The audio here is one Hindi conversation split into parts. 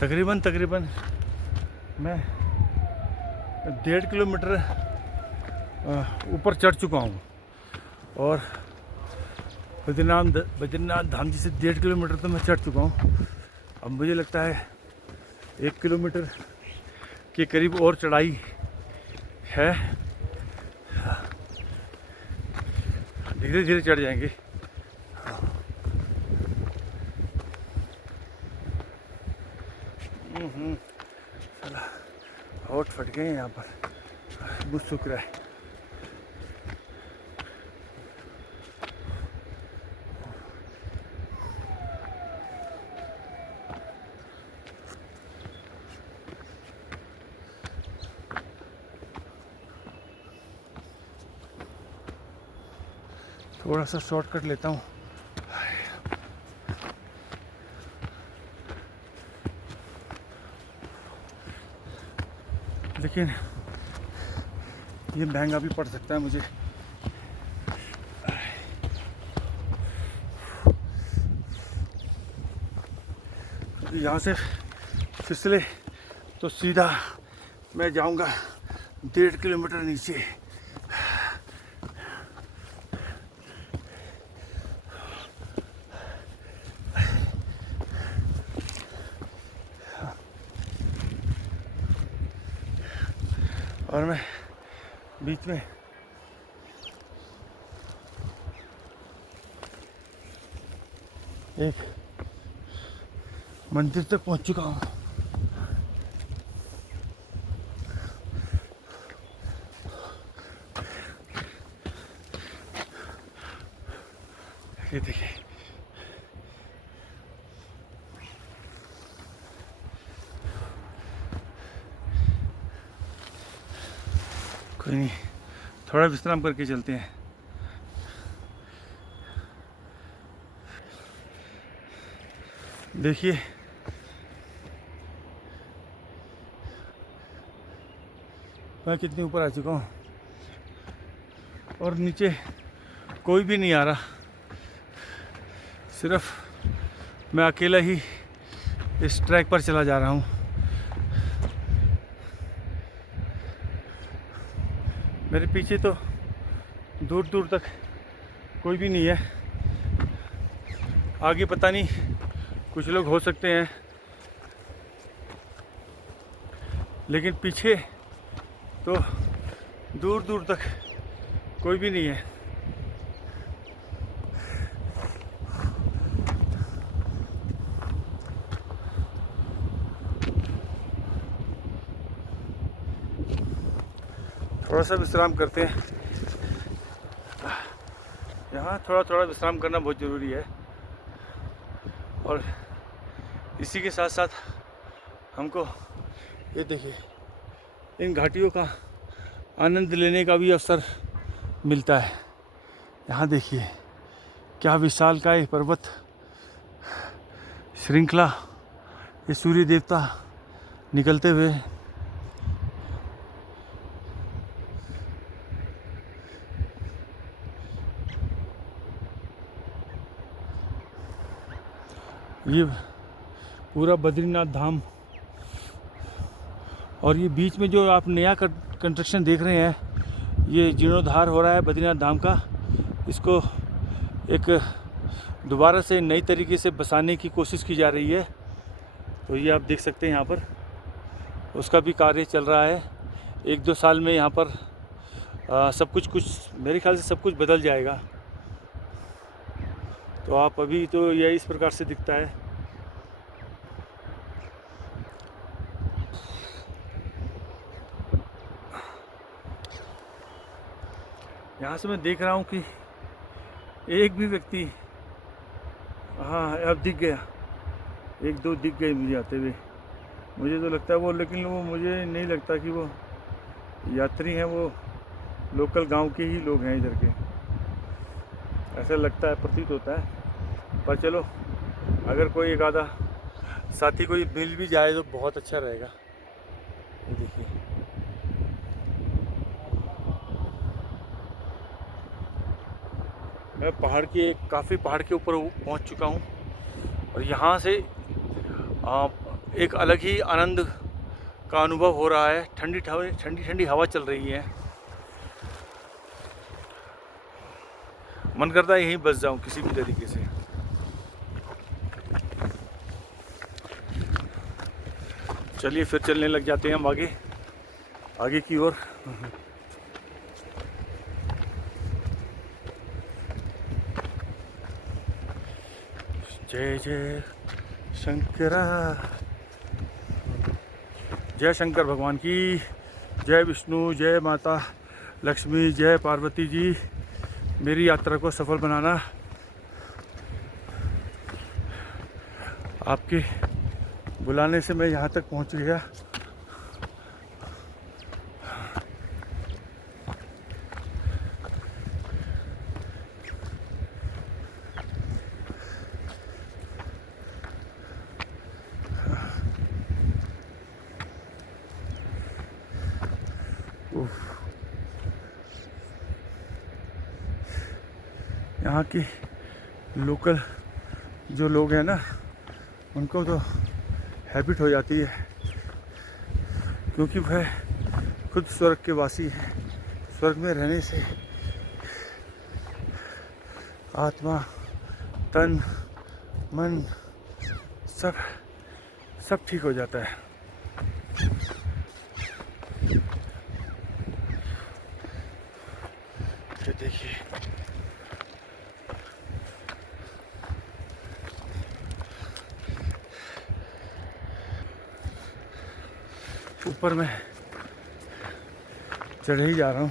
तकरीबन मैं 1.5 किलोमीटर ऊपर चढ़ चुका हूँ। और बद्रीनाथ धाम जी से 1.5 किलोमीटर तो मैं चढ़ चुका हूँ। अब मुझे लगता है 1 किलोमीटर के करीब और चढ़ाई है। धीरे धीरे चढ़ जाएंगे। चला होठ फट गए यहाँ पर, बुझ सूख रहा है। थोड़ा सा शॉर्टकट लेता हूँ। लेकिन ये महंगा भी पड़ सकता है मुझे। यहाँ से फिसले तो सीधा मैं जाऊँगा 1.5 किलोमीटर नीचे। और मैं बीच में एक मंदिर तक पहुंच चुका हूँ। ये देखिए, कोई नहीं, थोड़ा विश्राम करके चलते हैं। देखिए मैं कितने ऊपर आ चुका हूँ और नीचे कोई भी नहीं आ रहा। सिर्फ मैं अकेला ही इस ट्रैक पर चला जा रहा हूँ। मेरे पीछे तो दूर दूर तक कोई भी नहीं है। आगे पता नहीं कुछ लोग हो सकते हैं, लेकिन पीछे तो दूर दूर तक कोई भी नहीं है। थोड़ा सा विश्राम करते हैं। यहाँ थोड़ा थोड़ा विश्राम करना बहुत ज़रूरी है। और इसी के साथ साथ हमको ये देखिए, इन घाटियों का आनंद लेने का भी अवसर मिलता है। यहाँ देखिए क्या विशालकाय पर्वत श्रृंखला, ये सूर्य देवता निकलते हुए। ये पूरा बद्रीनाथ धाम, और ये बीच में जो आप नया कंस्ट्रक्शन देख रहे हैं, ये जीर्णोद्धार हो रहा है बद्रीनाथ धाम का। इसको एक दोबारा से नई तरीके से बसाने की कोशिश की जा रही है। तो ये आप देख सकते हैं यहाँ पर, उसका भी कार्य चल रहा है। 1-2 साल में यहाँ पर सब कुछ मेरे ख्याल से सब कुछ बदल जाएगा। तो आप अभी तो यह इस प्रकार से दिखता है। यहाँ से मैं देख रहा हूँ कि एक भी व्यक्ति, हाँ अब दिख गया, 1-2 दिख गए मुझे आते हुए। मुझे तो लगता है वो, लेकिन वो मुझे नहीं लगता कि वो यात्री हैं, वो लोकल गांव के ही लोग हैं इधर के, ऐसा लगता है, प्रतीत होता है। पर चलो, अगर कोई एक आधा साथी कोई मिल भी जाए तो बहुत अच्छा रहेगा। ये देखिए, मैं काफ़ी पहाड़ के ऊपर पहुंच चुका हूं। और यहाँ से एक अलग ही आनंद का अनुभव हो रहा है। ठंडी ठंडी ठंडी हवा चल रही है। मन करता है यहीं बस जाऊं किसी भी तरीके से। चलिए फिर चलने लग जाते हैं हम आगे की ओर। जय जय शंकरा, जय शंकर भगवान की, जय विष्णु, जय माता लक्ष्मी, जय पार्वती जी। मेरी यात्रा को सफल बनाना। आपके बुलाने से मैं यहाँ तक पहुँच गया। यहाँ की लोकल जो लोग हैं ना, उनको तो हैबिट हो जाती है, क्योंकि वह खुद स्वर्ग के वासी हैं। स्वर्ग में रहने से आत्मा, तन, मन सब ठीक हो जाता है। ये देखिए, ऊपर मैं चढ़ ही जा रहा हूँ।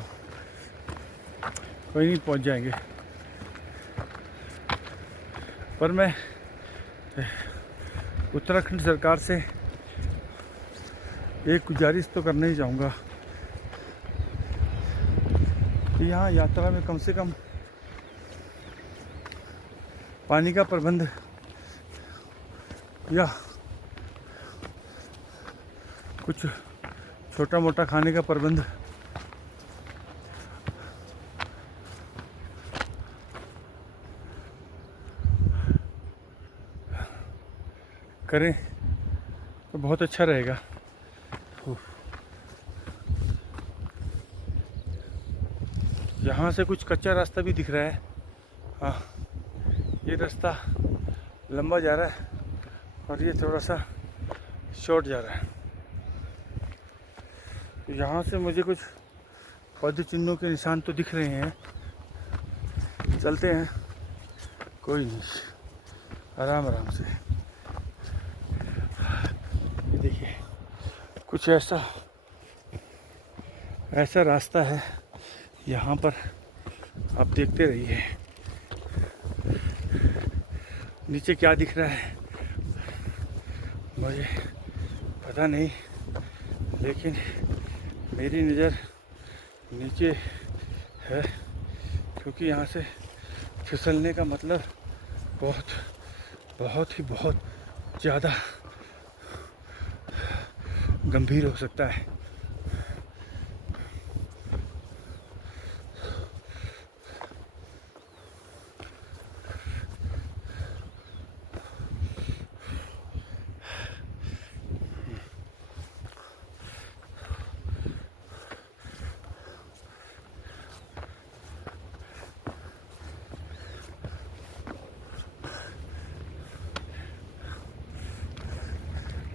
कोई नहीं, पहुँच जाएंगे। पर मैं उत्तराखंड सरकार से एक गुजारिश तो करना ही चाहूँगा कि यहाँ यात्रा में कम से कम पानी का प्रबंध या कुछ छोटा मोटा खाने का प्रबंध करें तो बहुत अच्छा रहेगा। यहाँ से कुछ कच्चा रास्ता भी दिख रहा है। हाँ, ये रास्ता लंबा जा रहा है और ये थोड़ा सा शॉर्ट जा रहा है। यहाँ से मुझे कुछ पद चिन्हों के निशान तो दिख रहे हैं। चलते हैं, कोई नहीं, आराम आराम से। ये देखिए, कुछ ऐसा रास्ता है यहाँ पर, आप देखते रहिए। नीचे क्या दिख रहा है मुझे पता नहीं, लेकिन मेरी नज़र नीचे है, क्योंकि यहाँ से फिसलने का मतलब बहुत ज़्यादा गंभीर हो सकता है।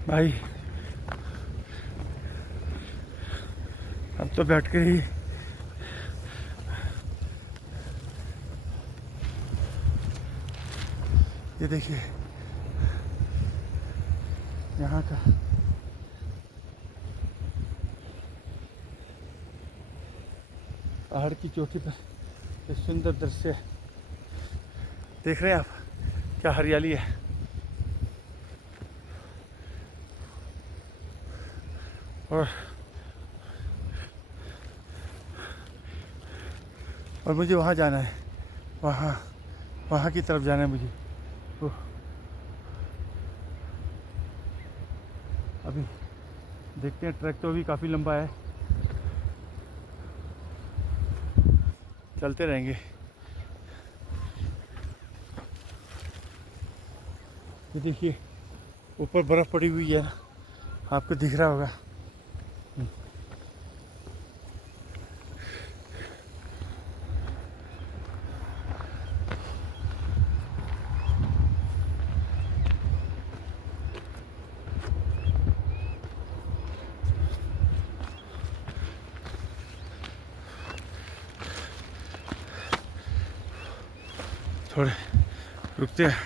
भाई अब तो बैठ के ही ये देखिए यहाँ का पहाड़ की चोटी पर ये सुंदर दृश्य देख रहे हैं आप, क्या हरियाली है। और मुझे वहाँ जाना है, वहाँ की तरफ जाना है मुझे। अभी देखते हैं, ट्रैक तो अभी काफ़ी लंबा है, चलते रहेंगे। ये देखिए ऊपर बर्फ़ पड़ी हुई है, आपको दिख रहा होगा। थोड़े रुकते हैं।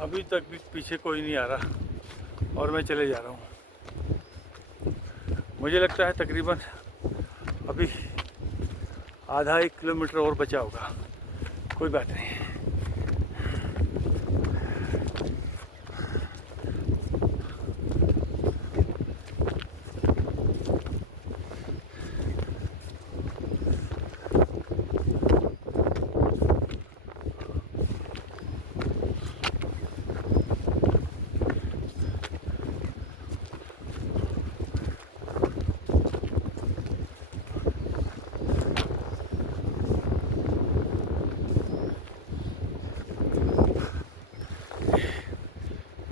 अभी तक भी पीछे कोई नहीं आ रहा और मैं चले जा रहा हूँ। मुझे लगता है तकरीबन अभी आधा 1 किलोमीटर और बचा होगा। कोई बात नहीं।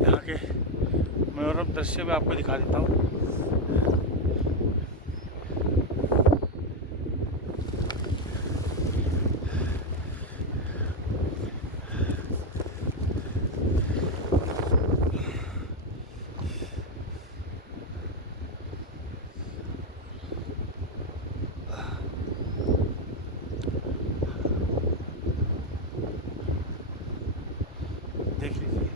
यहाँ के मनोरम दृश्य मैं आपको दिखा देता हूँ। देख लीजिए।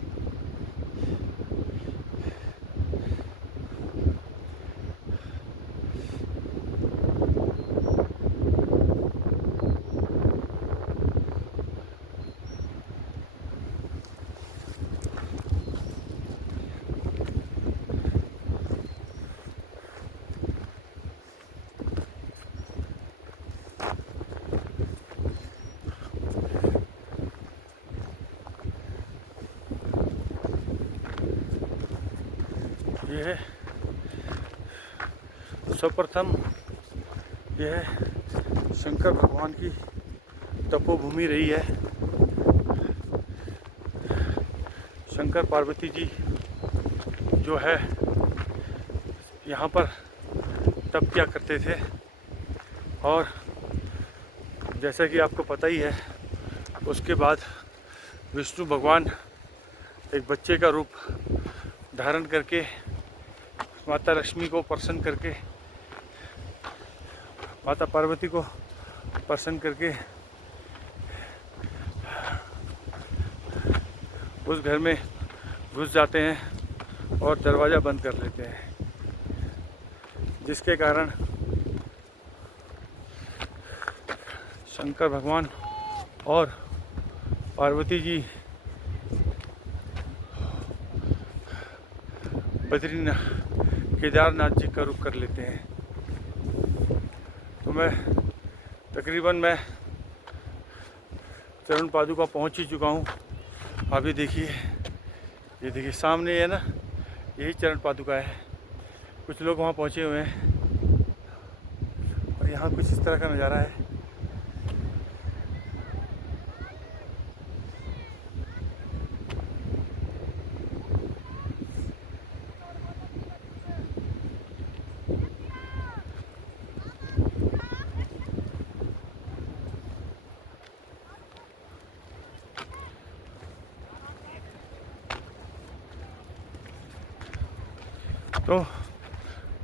ये है सर्वप्रथम, यह है शंकर भगवान की तपोभूमि रही है। शंकर पार्वती जी जो है यहाँ पर तप किया करते थे, और जैसा कि आपको पता ही है, उसके बाद विष्णु भगवान एक बच्चे का रूप धारण करके माता लक्ष्मी को प्रसन्न करके, माता पार्वती को प्रसन्न करके उस घर में घुस जाते हैं और दरवाज़ा बंद कर लेते हैं, जिसके कारण शंकर भगवान और पार्वती जी बद्रीनाथ केदारनाथ जी का रुख कर लेते हैं। तो मैं तकरीबन चरण पादुका पहुंच ही चुका हूं। अभी देखिए, ये देखिए सामने है ना, यही चरण पादुका है। कुछ लोग वहां पहुंचे हुए हैं और यहाँ कुछ इस तरह का नज़ारा है। तो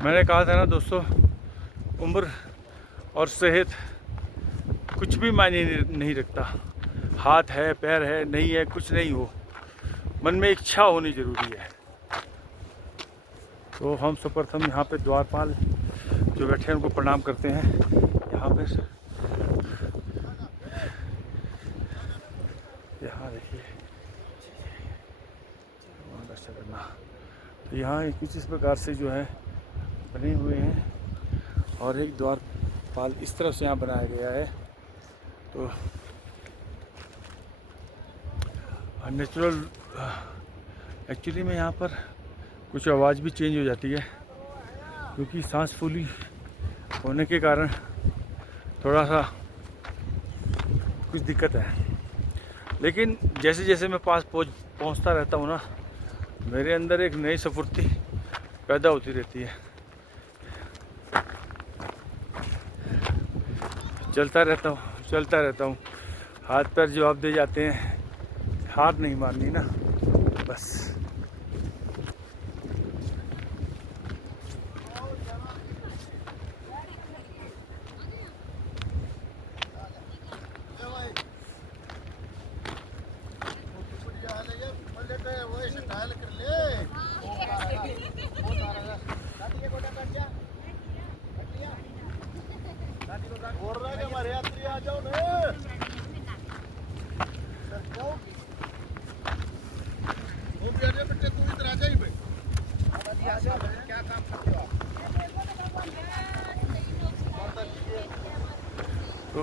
मैंने कहा था ना दोस्तों, उम्र और सेहत कुछ भी मायने नहीं रखता। हाथ है, पैर है, नहीं है, कुछ नहीं हो, मन में इच्छा होनी ज़रूरी है। तो हम सर्वप्रथम यहाँ पे द्वारपाल जो बैठे हैं उनको प्रणाम करते हैं। यहाँ पे यहाँ देखिए, दर्शन करना। तो यहाँ कुछ इस प्रकार से जो है बने हुए हैं, और एक द्वारपाल इस तरफ से यहाँ बनाया गया है। तो नेचुरल एक्चुअली में यहाँ पर कुछ आवाज़ भी चेंज हो जाती है, क्योंकि सांस फूली होने के कारण थोड़ा सा कुछ दिक्कत है। लेकिन जैसे जैसे मैं पास पहुंचता रहता हूँ ना, मेरे अंदर एक नई स्फूर्ति पैदा होती रहती है। चलता रहता हूँ, हाथ पैर जवाब दे जाते हैं, हार नहीं माननी ना, बस। हमारे यात्री आ जाओ ना, बेटे तू इधर आ जाइए भाई। क्या काम करते हो आप? तो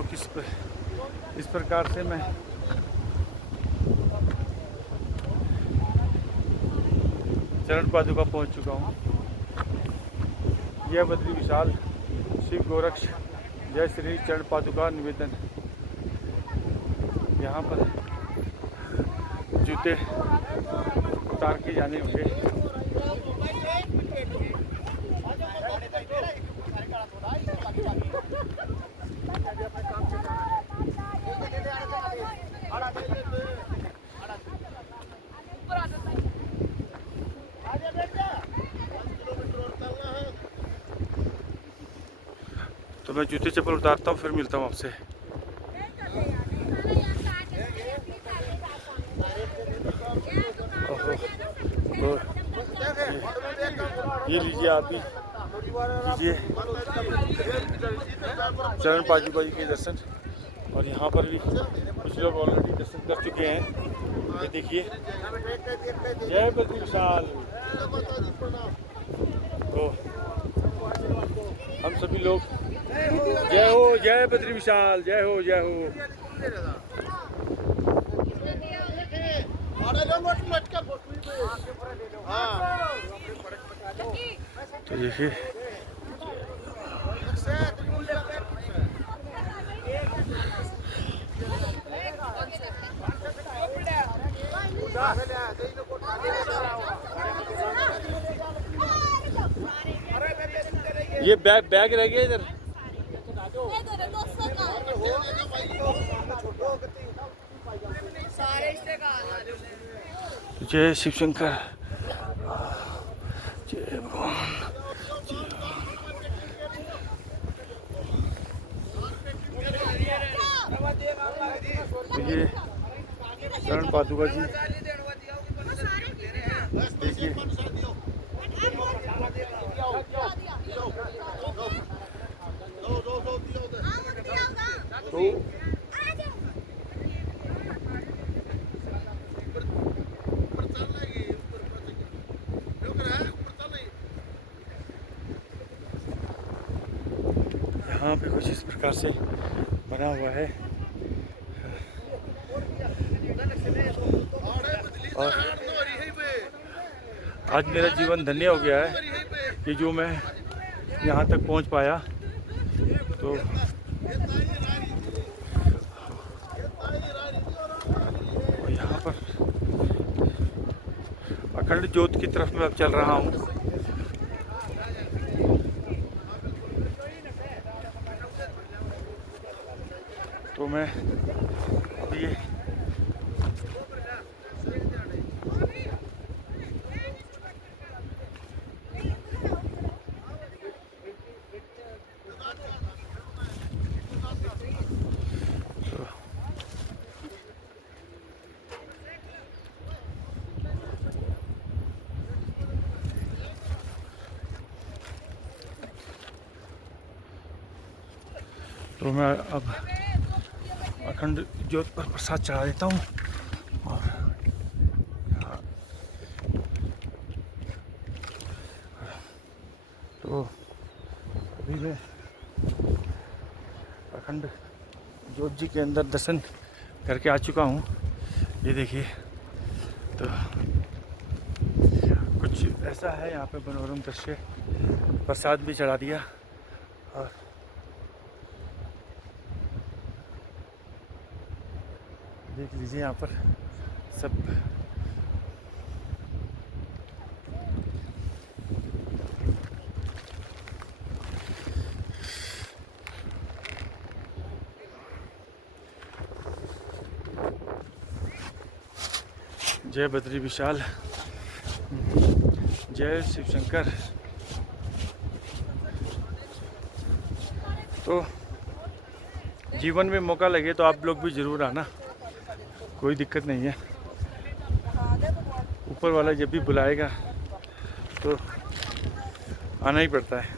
इस प्रकार से मैं चरण पादुका पहुंच चुका हूँ। यह बद्री विशाल शिव गोरक्ष जय श्री चरण पादुका निवेदन। यहाँ पर जूते उतार के जाने होंगे। तो मैं जूते चप्पल उतारता हूँ, फिर मिलता हूँ आपसे। तो ये लीजिए, आप भी कीजिए चरण पादुका जी के दर्शन। और यहाँ पर भी कुछ लोग ऑलरेडी दर्शन कर चुके हैं। ये देखिए, जय बद्री विशाल। तो हम सभी लोग जय हो, जय बद्री विशाल, जय हो, जय हो। तो देखिए, ये बैग रह गया इधर। जय शिव शंकर, जय भगवान। ये चरण पादुका जी देखिए। तो यहाँ पे कुछ इस प्रकार से बना हुआ है। और आज मेरा जीवन धन्य हो गया है कि जो मैं यहाँ तक पहुँच पाया। तो यहाँ पर अखंड ज्योत की तरफ मैं अब चल रहा हूँ। तो मैं अब ये तो मैं अब अखंड ज्योत पर प्रसाद चढ़ा देता हूँ। और तो अभी मैं अखंड ज्योत जी के अंदर दर्शन करके आ चुका हूँ। ये देखिए, तो कुछ ऐसा है यहाँ पे मनोरम दृश्य। प्रसाद भी चढ़ा दिया और देख लीजिए यहाँ पर सब जय बद्री विशाल, जय शिव शंकर। तो जीवन में मौका लगे तो आप लोग भी ज़रूर आना, कोई दिक्कत नहीं है। ऊपर वाला जब भी बुलाएगा तो आना ही पड़ता है।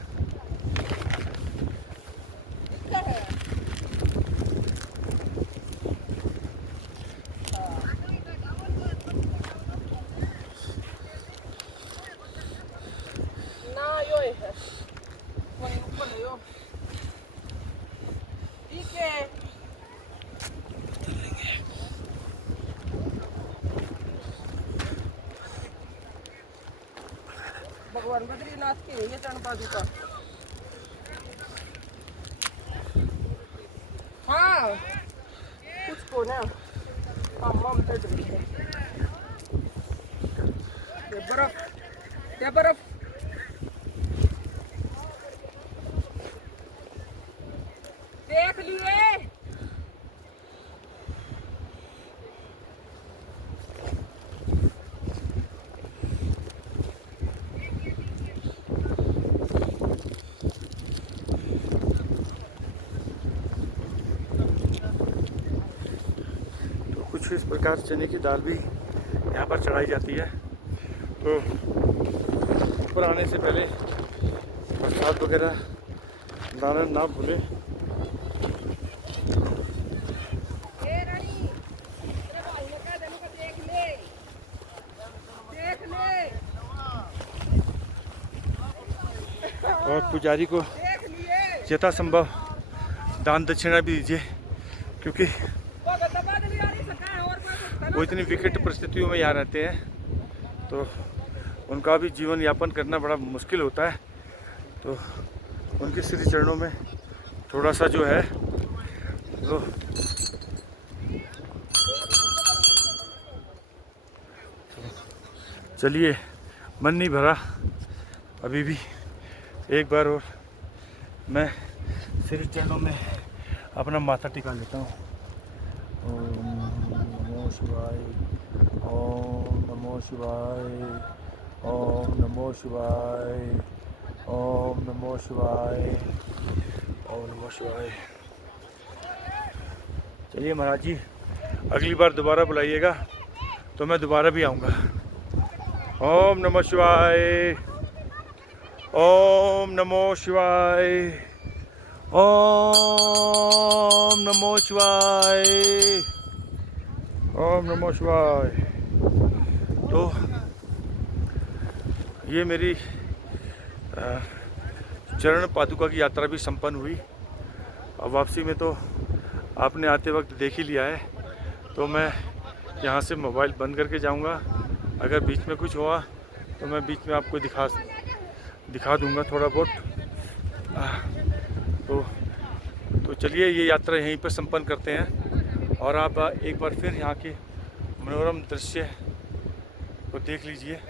भगवान बद्रीनाथ की है ये चरण पादुका। हाँ कुछ को ना हम चढ़ रही है। ये बर्फ देख लिए। कुछ इस प्रकार चने की दाल भी यहाँ पर चढ़ाई जाती है। तो ऊपर आने से पहले प्रसाद वगैरह लाना ना भूलें। और पुजारी को यथासंभव दान दक्षिणा भी दीजिए, क्योंकि वो इतनी विकट परिस्थितियों में यहाँ रहते हैं तो उनका भी जीवन यापन करना बड़ा मुश्किल होता है। तो उनके श्री चरणों में थोड़ा सा जो है तो चलिए, मन नहीं भरा अभी भी, एक बार और मैं श्री चरणों में अपना माथा टिका लेता हूँ। ओम नमो शिवाय, ओम नमो शिवाय, ओम नमो शिवाय, ओम नमो शिवाय, ओम नमो शिवाय। चलिए महाराज जी, अगली बार दोबारा बुलाइएगा तो मैं दोबारा भी आऊँगा। ओम नमो शिवाय, ओम नमो शिवाय, ओम नमो शिवाय, ओम नमो शिवाय। तो ये मेरी चरण पादुका की यात्रा भी संपन्न हुई। अब वापसी में तो आपने आते वक्त देख ही लिया है, तो मैं यहाँ से मोबाइल बंद करके जाऊँगा। अगर बीच में कुछ हुआ तो मैं बीच में आपको दिखा दूँगा थोड़ा बहुत। तो चलिए, ये यात्रा यहीं पर संपन्न करते हैं और आप एक बार फिर यहाँ के मनोरम दृश्य को देख लीजिए।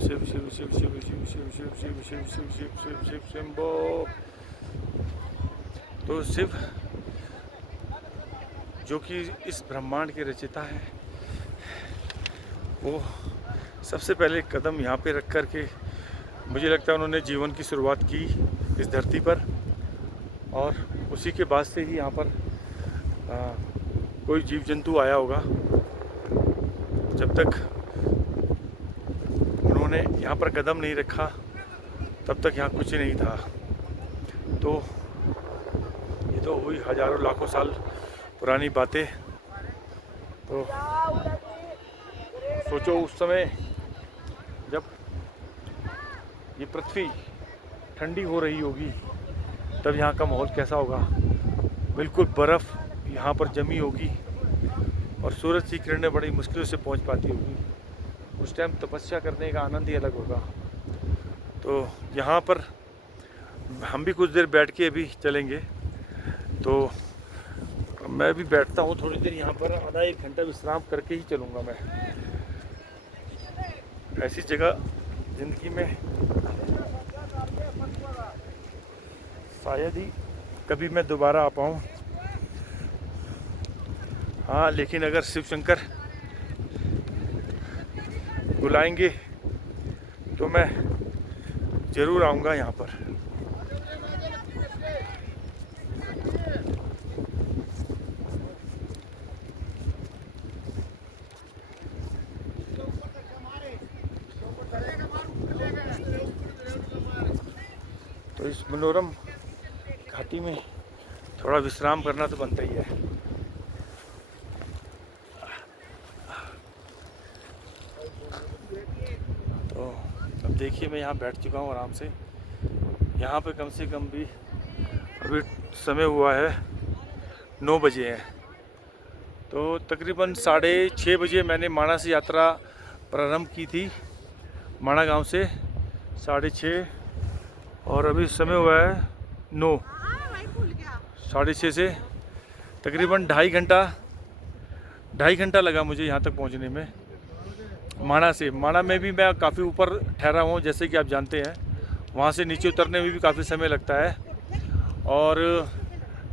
शिव शिव शिव शिव शिव शिव शिव शिव शिव शिव शिव शिव शिव शंभो। तो शिव जो कि इस ब्रह्मांड के रचयिता हैं, वो सबसे पहले कदम यहाँ पे रख कर के मुझे लगता है उन्होंने जीवन की शुरुआत की इस धरती पर, और उसी के बाद से ही यहाँ पर कोई जीव जंतु आया होगा। जब तक उन्होंने यहाँ पर कदम नहीं रखा तब तक यहाँ कुछ नहीं था। तो ये तो हुई हजारों लाखों साल पुरानी बातें। तो सोचो उस समय जब ये पृथ्वी ठंडी हो रही होगी तब यहाँ का माहौल कैसा होगा। बिल्कुल बर्फ़ यहाँ पर जमी होगी और सूरज की किरणें बड़ी मुश्किल से पहुँच पाती होगी। उस टाइम तपस्या करने का आनंद ही अलग होगा। तो यहाँ पर हम भी कुछ देर बैठ के अभी चलेंगे। तो मैं भी बैठता हूँ थोड़ी देर यहाँ पर, आधा एक घंटा विश्राम करके ही चलूँगा मैं। ऐसी जगह ज़िंदगी में शायद ही कभी मैं दोबारा आ पाऊँ। हाँ, लेकिन अगर शिव शंकर बुलाएंगे तो मैं ज़रूर आऊँगा यहाँ पर। तो इस मनोरम घाटी में थोड़ा विश्राम करना तो बनता ही है। तो अब देखिए मैं यहाँ बैठ चुका हूँ आराम से। यहाँ पे कम से कम भी अभी समय हुआ है 9 बजे हैं। तो तकरीबन 6:30 बजे मैंने माणा से यात्रा प्रारंभ की थी, माणा गांव से 6:30, और अभी समय हुआ है 9। 6:30 से तकरीबन 2.5 घंटा लगा मुझे यहाँ तक पहुँचने में। माणा से, माणा में भी मैं काफ़ी ऊपर ठहरा हूँ जैसे कि आप जानते हैं। वहाँ से नीचे उतरने में भी काफ़ी समय लगता है। और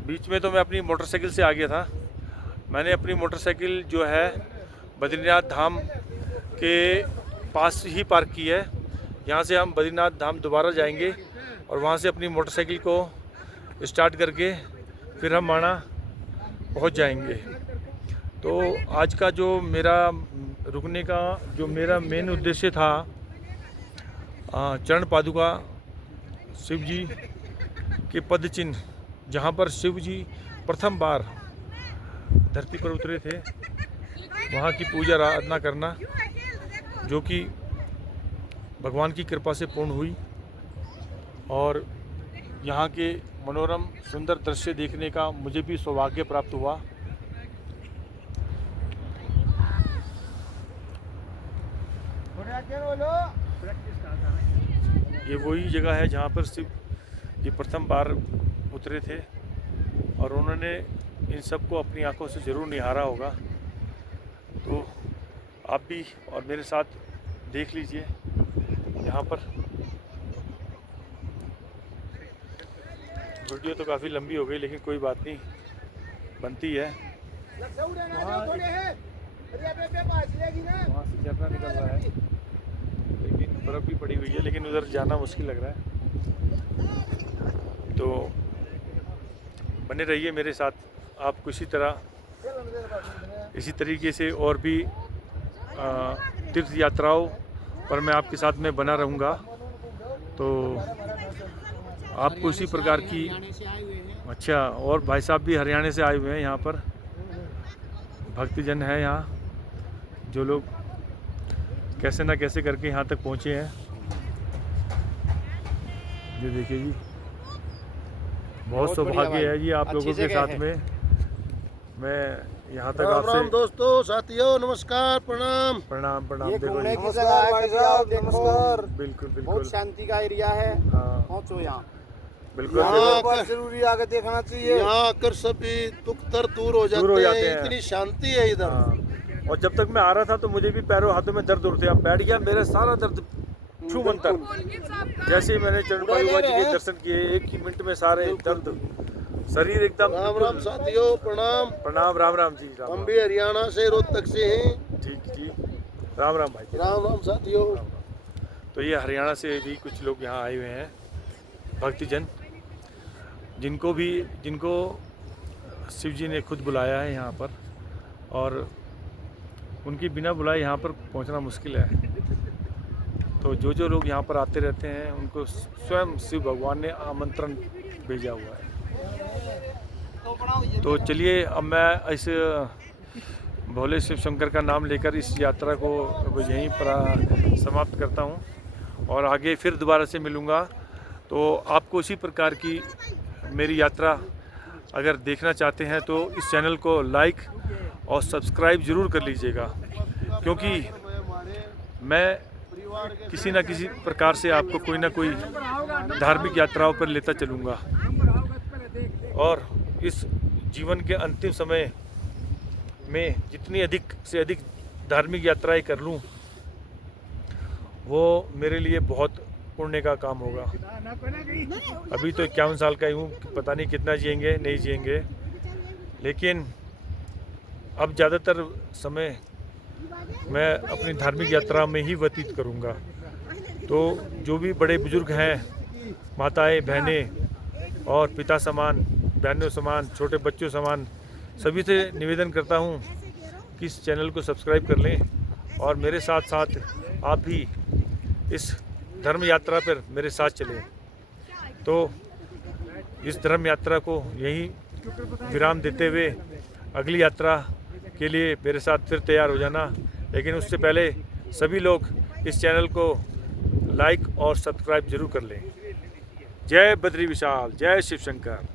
बीच में तो मैं अपनी मोटरसाइकिल से आ गया था। मैंने अपनी मोटरसाइकिल जो है बद्रीनाथ धाम के पास ही पार्क की है। यहाँ से हम बद्रीनाथ धाम दोबारा जाएंगे और वहाँ से अपनी मोटरसाइकिल को स्टार्ट करके फिर हम माणा पहुँच जाएंगे। तो आज का जो मेरा रुकने का जो मेरा मेन उद्देश्य था, चरण पादुका शिव जी के पद चिन्ह, जहाँ पर शिव जी प्रथम बार धरती पर उतरे थे, वहाँ की पूजा आराधना करना, जो कि भगवान की कृपा से पूर्ण हुई। और यहाँ के मनोरम सुंदर दृश्य देखने का मुझे भी सौभाग्य प्राप्त हुआ। ये वही जगह है जहाँ पर शिव जी प्रथम बार उतरे थे और उन्होंने इन सबको अपनी आंखों से ज़रूर निहारा होगा। तो आप भी और मेरे साथ देख लीजिए यहाँ पर। वीडियो तो काफ़ी लंबी हो गई, लेकिन कोई बात नहीं, बनती है। वहाँ से झरना निकल रहा है, लेकिन बर्फ़ भी पड़ी हुई है, लेकिन उधर जाना मुश्किल लग रहा है। तो बने रहिए मेरे साथ, आपको इसी तरीके से और भी तीर्थ यात्राओं पर मैं आपके साथ में बना रहूँगा। तो आपको इसी प्रकार की, अच्छा, और भाई साहब भी हरियाणा से आए हुए हैं। यहाँ पर भक्तजन है यहाँ, जो लोग कैसे ना कैसे करके यहाँ तक पहुँचे हैं। ये देखिए जी, बहुत सौभाग्य है जी आप लोगों के साथ में मैं यहाँ तक आपसे। राम दोस्तों, साथियों, नमस्कार, प्रणाम प्रणाम प्रणाम। ये देखो घूमने जी, की जगह है, कभी आओ देखो। बिल्कुल बिल्कुल बहुत शांति का एरिया है, हाँ पहुंचो यहाँ। बिल्कुल। यहाँ पर जरूरी आके देखना चाहिए। यहाँ आकर सभी दुख दर्द दूर हो जाते हैं। इतनी शांति है इधर। हाँ, और जब तक मैं आ रहा था तो मुझे भी पैरों हाथों में दर्द उठते, अब बैठ गया, मेरा सारा दर्द छू मंतर। जैसे ही मैंने चरण पादुका जी के दर्शन किए, 1 ही मिनट में सारे दर्द, शरीर एकदम। राम राम साथियों, प्रणाम प्रणाम। राम राम जी। राम हम भी हरियाणा से रोहतक से हैं। ठीक जी, राम राम भाई जी। राम राम साथियों। तो ये हरियाणा से भी कुछ लोग यहाँ आए हुए हैं, भक्तजन, जिनको शिव जी ने खुद बुलाया है यहाँ पर, और उनकी बिना बुलाए यहाँ पर पहुँचना मुश्किल है। तो जो लोग यहाँ पर आते रहते हैं, उनको स्वयं शिव भगवान ने आमंत्रण भेजा हुआ है। तो चलिए अब मैं इस भोले शिव शंकर का नाम लेकर इस यात्रा को यहीं पर समाप्त करता हूँ और आगे फिर दोबारा से मिलूँगा। तो आपको इसी प्रकार की मेरी यात्रा अगर देखना चाहते हैं तो इस चैनल को लाइक और सब्सक्राइब ज़रूर कर लीजिएगा, क्योंकि मैं किसी न किसी प्रकार से आपको कोई ना कोई धार्मिक यात्राओं पर लेता चलूँगा और इस जीवन के अंतिम समय में जितनी अधिक से अधिक धार्मिक यात्राएं कर लूँ वो मेरे लिए बहुत पुण्य का काम होगा। अभी तो 51 साल का ही हूँ, पता नहीं कितना जिएंगे नहीं जिएंगे, लेकिन अब ज़्यादातर समय मैं अपनी धार्मिक यात्रा में ही व्यतीत करूँगा। तो जो भी बड़े बुजुर्ग हैं, माताएं, बहनें और पिता समान, बहनों समान, छोटे बच्चों समान, सभी से निवेदन करता हूँ कि इस चैनल को सब्सक्राइब कर लें और मेरे साथ साथ आप भी इस धर्म यात्रा पर मेरे साथ चलें। तो इस धर्म यात्रा को यहीं विराम देते हुए अगली यात्रा के लिए मेरे साथ फिर तैयार हो जाना, लेकिन उससे पहले सभी लोग इस चैनल को लाइक और सब्सक्राइब जरूर कर लें। जय बद्री विशाल, जय शिव शंकर।